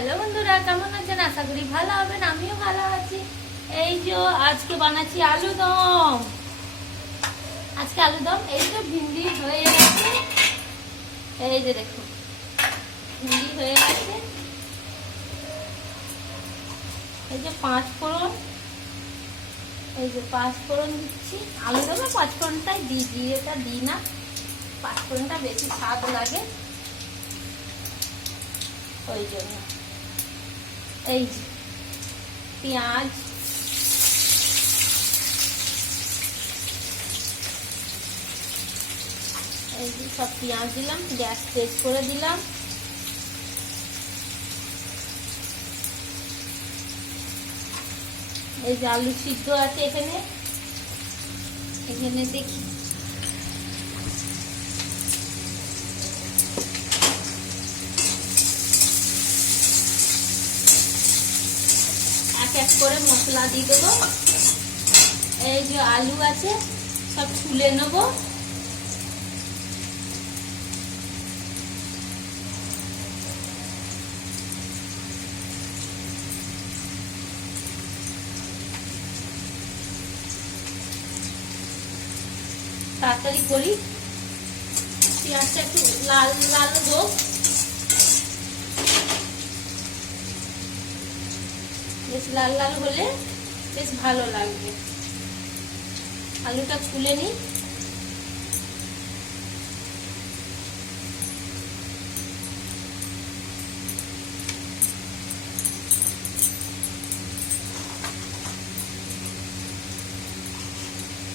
Hello বন্ধুরা, কেমন আছেন? আশা করি ভালো হবেন। আমিও ভালো আছি। এই যে আজকে বানাচ্ছি আলুদম। এই যে ভিন্ডি হয়ে গেছে। এই যে দেখুন, ভিন্ডি হয়ে গেছে। এই যে পাঁচফোড়ন, দিচ্ছি। আলুদমে পাঁচফোড়নটাই দিই, এটা দিই না। পাঁচফোড়নটা বেশি স্বাদ লাগে, ওই জন্য। এই যে পেঁয়াজ, এই যে সব পেঁয়াজ দিলাম, গ্যাস তেজ করে দিলাম। এই যে আলু সিদ্ধ আছে এখানে দেখি। এক এক করে মশলা দিয়ে দেবো। এই যে আলু আছে সব ছুলে নেব। তাড়াতাড়ি করি, পেঁয়াজটা একটু লাল লাল হোক। বেশ লাল লাল হলে বেশ ভালো লাগবে। আলুটা ছুলে নিই।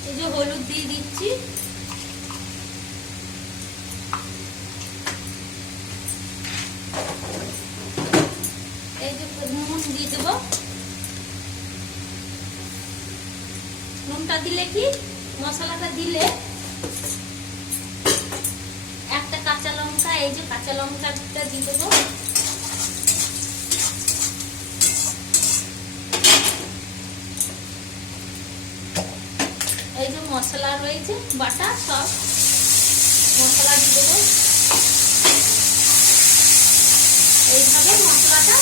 এই যে হলুদ দিয়ে দিচ্ছি, এই যে নুন দিয়ে দেবো। নুনটা দিলে কি, মশলাটা দিলে একটা কাঁচা লঙ্কা, এই যে কাঁচা লঙ্কাটা দিয়ে দেবো। এই যে মশলা রয়েছে বাটা, সব মশলা দিয়ে দেবো। এইভাবে মশলাটা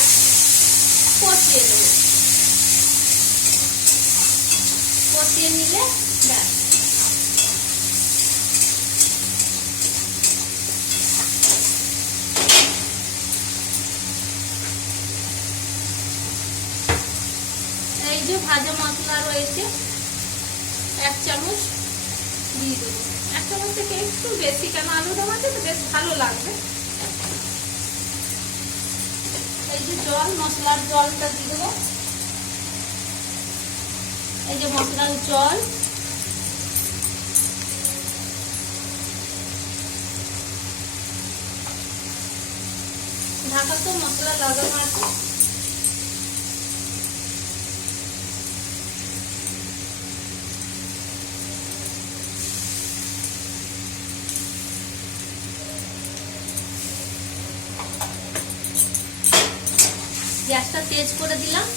কষিয়ে দেবো। কষিয়ে নিলে ব্যাস। এই যে ভাজা মশলা রয়েছে, 1 চামচ দিয়ে দেবো। 1 চামচ থেকে একটু বেশি, কেন আলুদম আছে তো বেশ ভালো লাগবে। এই যে জল, মশলার জলটা দিয়ে দেবো। এই যে মশলার জল, ঢাকা তো মশলা লাগানো আছে। গ্যাসটা তেজ করে দিলাম।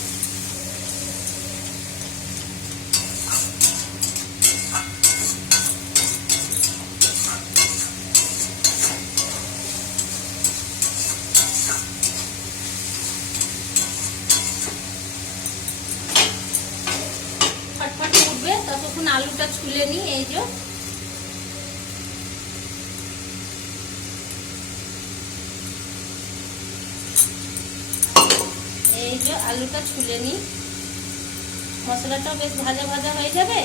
ফটফট উঠবে, ততক্ষণ আলুটা ছুলে নিই। এই যে আলুটা ছুলে নিই। মশলাটাও বেশ ভাজা ভাজা হয়ে যাবে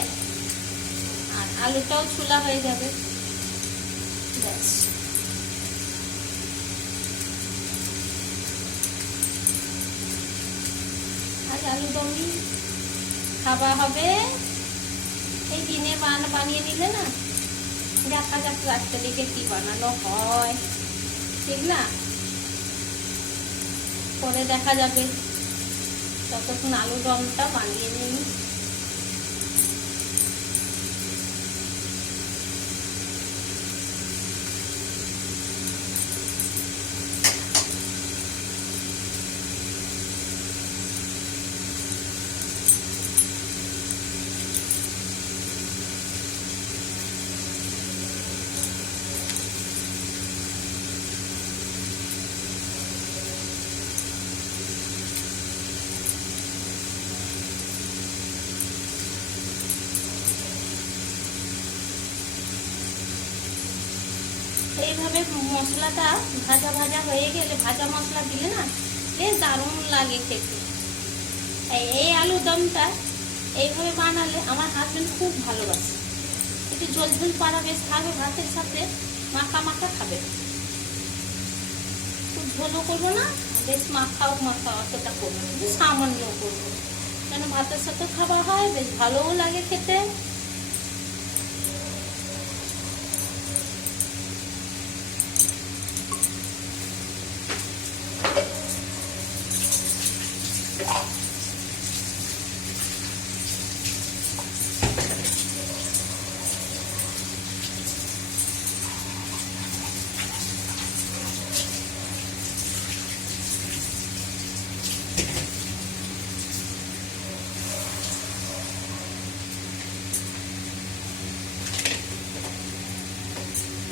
আর আলুটাও ছুলা হয়ে যাবে। ব্যাস। আজ আলুদমই খাওয়া হবে। এই দিনে বানিয়ে নিলে না, দেখা যাক রাত্রে দিকে কি বানানো হয়, ঠিক না? পরে দেখা যাবে। ততক্ষণ আলুদমটা বানিয়ে নিই। এইভাবে মশলাটা ভাজা ভাজা হয়ে গেলে, ভাজা মশলা দিলে না বেশ দারুণ লাগে খেতে। এই আলুর দমটা এইভাবে বানালে আমার হাজবেন্ড খুব ভালোবাসে। একটু ঝোল ঝোল পাড়া বেশ খাবে, ভাতের সাথে মাখা মাখা খাবে। খুব ঝোলও করবো না, বেশ মাখাও অতটা করবো না, সামান্য করবো, যেন ভাতের সাথে খাওয়া হয়, বেশ ভালোও লাগে খেতে।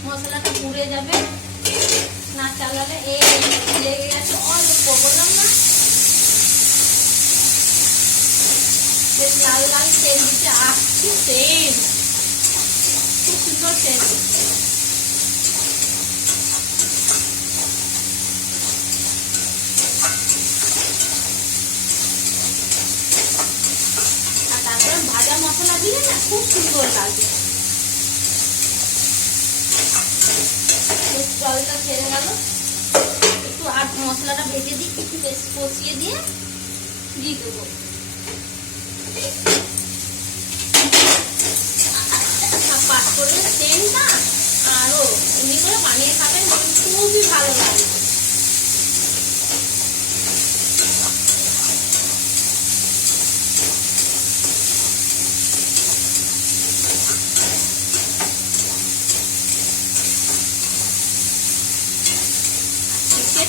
মশলাটা পুড়ে যাবে না চালালে। এই লেগে গেছে অল্প, বললাম না বেশ লাল লাল তেল দিতে আসছে, তেল খুব সুন্দর তেল দিচ্ছে। আর তারপরে ভাজা মশলা দিলে না খুব সুন্দর লাগে। জলটা ছেড়ে গেল, একটু আর মশলাটা ভেজে দিই, একটু বেশ কষিয়ে দিয়ে দেবো। পাট করে তেলটা আরো এমনি করে বানিয়ে খাবেন, খুবই ভালো লাগে।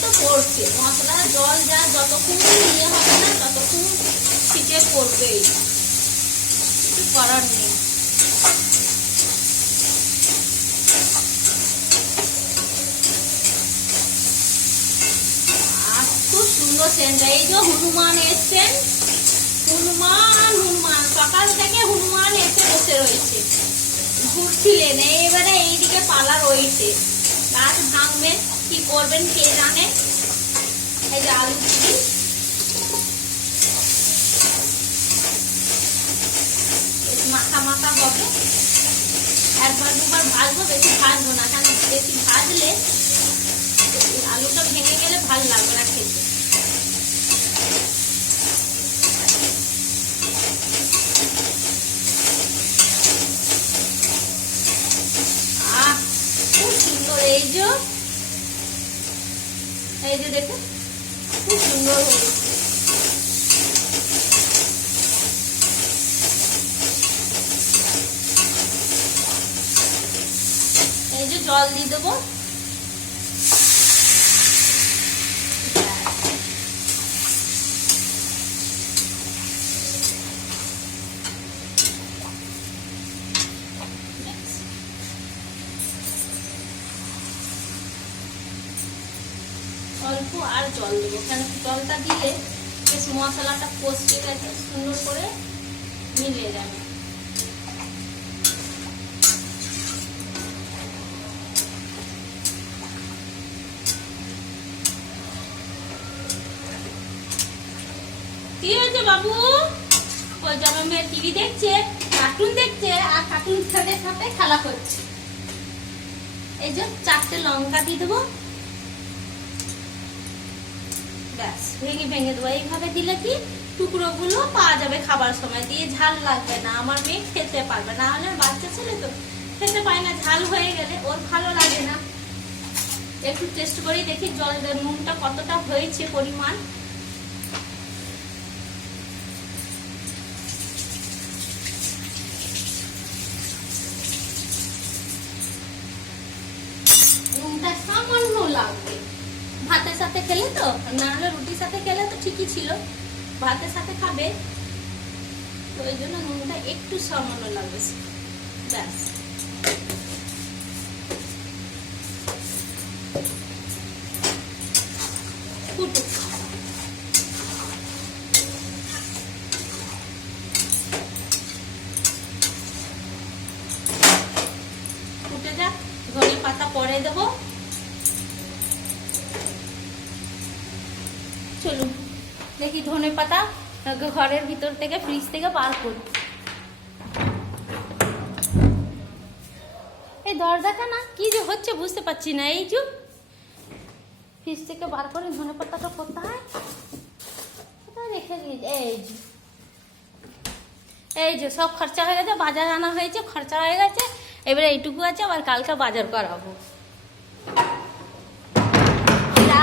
তো পড়ছে মশলা, জল যা যতক্ষণ ইয়ে হবে না ততক্ষণ ছিটে পড়বেই, কিছু করার নেই। আর খুব সুন্দর সেন্ট। এই যে হনুমান এসছেন, হনুমান সকাল থেকে হনুমান এসে বসে রয়েছে, ঘুরছিলেন, এবারে এইদিকে পালা রয়েছে। গাছ ভাঙবে, কি করবেন কে জানে। এই যে আলু দিচ্ছি, মাখা মাখা হবে। একবার দুবার ভাজবো, বেশি ভাজবো না, কেন বেশি ভাজলে আলুটা ভেঙে গেলে ভালো লাগবে না খেতে। খুব সুন্দর। এই যে দেখুন খুব সুন্দর হয়েছে। এই যে জল দিয়ে দেবো, অল্প আর জল দেবো, কেন জলটা দিলে বেশ মশলাটা কষে গেছে, সুন্দর করে মিলে যাবে। কি হয়েছে বাবু? ওই জবে মেয়ে টিভি দেখছে, কার্টুন দেখছে, আর কার্টুন সাথে সাথে খেলা করছে। এই যে 4টে লঙ্কা দিয়ে দেবো, ব্যাস ভেঙে দেবো। এইভাবে দিলে কি টুকরো গুলো পাওয়া যাবে খাবার সময়, দিয়ে ঝাল লাগবে না, আমার মেয়ে খেতে পারবে না। হলে বাচ্চা ছেলে তো খেতে পায় না, ঝাল হয়ে গেলে ওর ভালো লাগে না। একটু টেস্ট করি দেখি জল নুনটা কতটা হয়েছে পরিমাণ। নুনটা সামান্য লাগবে, ভাতের সাথে খেলে তো, না হলে রুটির সাথে খেলে তো ঠিকই ছিল, ভাতের সাথে খাবে তো ওই জন্য নুনটা একটু সামান্য লাগবে, ব্যাস। ফুটুক, ফুটে যাক, ধনে পাতা পরে দেবো। চলুন দেখি ধনে পাতা ঘরের ভিতর থেকে ফ্রিজ থেকে বার করি। এই দরজাটা না কি যে হচ্ছে বুঝতে পারছি না। এই যে ফ্রিজ থেকে বার করে ধনে পাতাটা কোথায় রেখে দিয়েছে। এই যে সব খরচা হয়ে গেছে, বাজার আনা হয়েছে, খরচা হয়ে গেছে, এবারে এইটুকু আছে, আবার কালকে বাজার করাবো।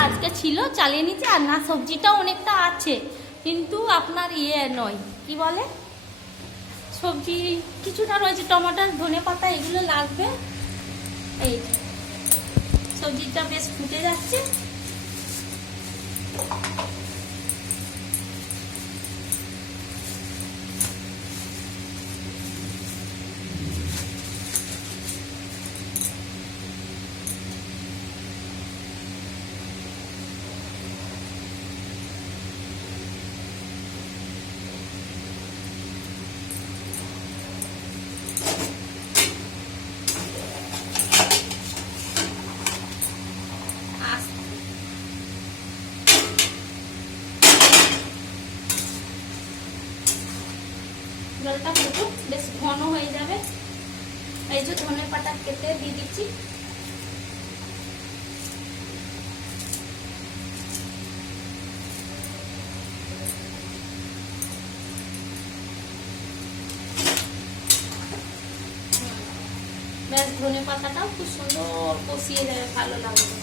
আজকে ছিল চালিয়ে নিচ্ছে, আর না সবজিটাও অনেকটা আছে, কিন্তু আপনার নয় কি বলে, সবজি কিছুটা রয়েছে, টমাটার ধনে পাতা এগুলো লাগবে। এই সবজিটা বেশ ফুটে যাচ্ছে। জলটা ফুটুক, বেশ ঘন হয়ে যাবে। এই যে ধনে পাতা কেটে দিয়ে দিচ্ছি। বেশ ধনে পাতাটাও খুব সুন্দর কষিয়ে যাবে, ভালো লাগবে।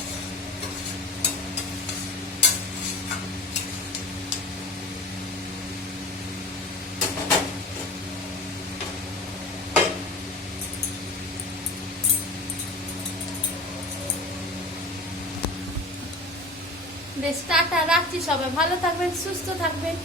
বেশ টাটা, রাখছি। সবাই ভালো থাকবেন, সুস্থ থাকবেন।